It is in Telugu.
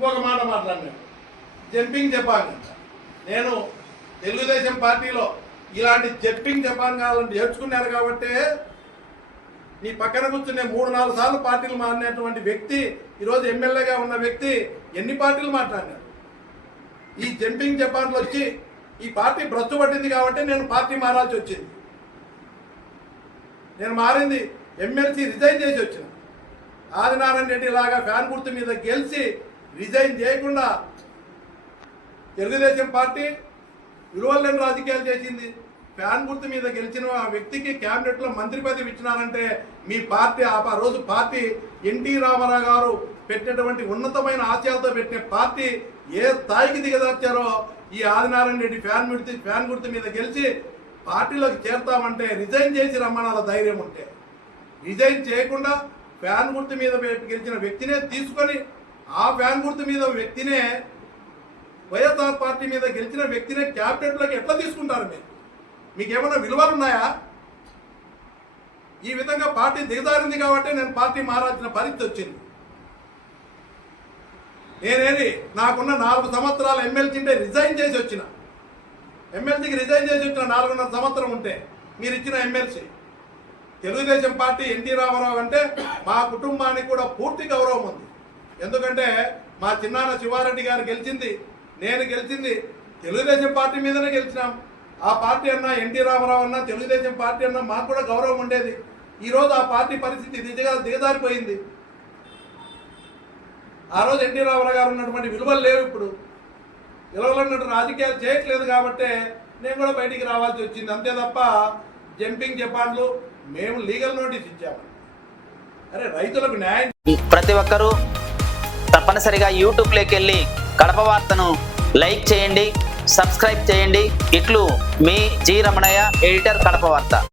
ఇంకొక మాట మాట్లాడినాను, జంపింగ్ జపాన్. నేను తెలుగుదేశం పార్టీలో ఇలాంటి జంపింగ్ జపాన్ కావాలని నేర్చుకున్నారు కాబట్టి నీ పక్కన కూర్చునే 3-4 సార్లు పార్టీలు మారినటువంటి వ్యక్తి ఈరోజు ఎమ్మెల్యేగా ఉన్న వ్యక్తి ఎన్ని పార్టీలు మాట్లాడినారు. ఈ జంపింగ్ జపాన్లో వచ్చి ఈ పార్టీ భ్రష్టు పట్టింది కాబట్టి నేను పార్టీ మారాల్సి వచ్చింది. నేను మారింది ఎమ్మెల్సీ రిజైన్ చేసి వచ్చిన. ఆదినారాయణ రెడ్డి లాగా ఫ్యాన్ గుర్తు మీద గెలిచి రిజైన్ చేయకుండా తెలుగుదేశం పార్టీ విలువలేని రాజకీయాలు చేసింది. ఫ్యాన్ గుర్తు మీద గెలిచిన ఆ వ్యక్తికి క్యాబినెట్లో మంత్రి పదవి ఇచ్చినారంటే మీ పార్టీ ఆ రోజు పార్టీ ఎన్టీ రామారావు గారు పెట్టినటువంటి ఉన్నతమైన ఆశయాలతో పెట్టిన పార్టీ ఏ స్థాయికి దిగదార్చారో ఈ ఆదినారాయణ రెడ్డి ఫ్యాన్ గుర్తు మీద గెలిచి పార్టీలోకి చేరుతామంటే రిజైన్ చేసి రమ్మనాల ధైర్యం ఉంటే, రిజైన్ చేయకుండా ఫ్యాన్ గుర్తు మీద గెలిచిన వ్యక్తినే తీసుకొని ఆ ఫ్యాన్ గుర్తు మీద వ్యక్తినే వైఎస్ఆర్ పార్టీ మీద గెలిచిన వ్యక్తినే క్యాబినెట్లోకి ఎట్లా తీసుకుంటారు? మీకేమన్నా విలువలు ఉన్నాయా? ఈ విధంగా పార్టీ దిగజారింది కాబట్టి నేను పార్టీ మారాల్సిన పరిస్థితి వచ్చింది. నేనేది నాకున్న 4 సంవత్సరాలు ఎమ్మెల్సీ ఉంటే రిజైన్ చేసి వచ్చిన. ఎమ్మెల్సీకి రిజైన్ చేసి వచ్చిన 4.5 సంవత్సరం ఉంటే మీరు ఇచ్చిన MLC. Telugu Desam party NT Rama Rao అంటే మా కుటుంబానికి కూడా పూర్తి గౌరవం ఉంది. ఎందుకంటే మా చిన్నాన్న శివారెడ్డి గారు గెలిచింది, నేను గెలిచింది తెలుగుదేశం పార్టీ మీదనే గెలిచినాం. ఆ పార్టీ అన్నా ఎన్టీ రామారావు అన్నా తెలుగుదేశం పార్టీ అన్నా మాకు కూడా గౌరవం ఉండేది. ఈరోజు ఆ పార్టీ పరిస్థితి దిగజారిపోయింది. ఆ రోజు ఎన్టీ రామారావు గారు ఉన్నటువంటి విలువలు లేవు. ఇప్పుడు విలువలు ఉన్నట్టు రాజకీయాలు చేయట్లేదు కాబట్టి నేను కూడా బయటికి రావాల్సి వచ్చింది. అంతే తప్ప జంపింగ్ జపాన్లు మేము లీగల్ నోటీస్ ఇచ్చాము. అరే రైతులకు న్యాయం. ప్రతి ఒక్కరూ తప్పనిసరిగా యూట్యూబ్లోకి వెళ్ళి కడప వార్తను లైక్ చేయండి, సబ్స్క్రైబ్ చేయండి. ఇట్లు మీ జి రమణయ్య, ఎడిటర్, కడప వార్త.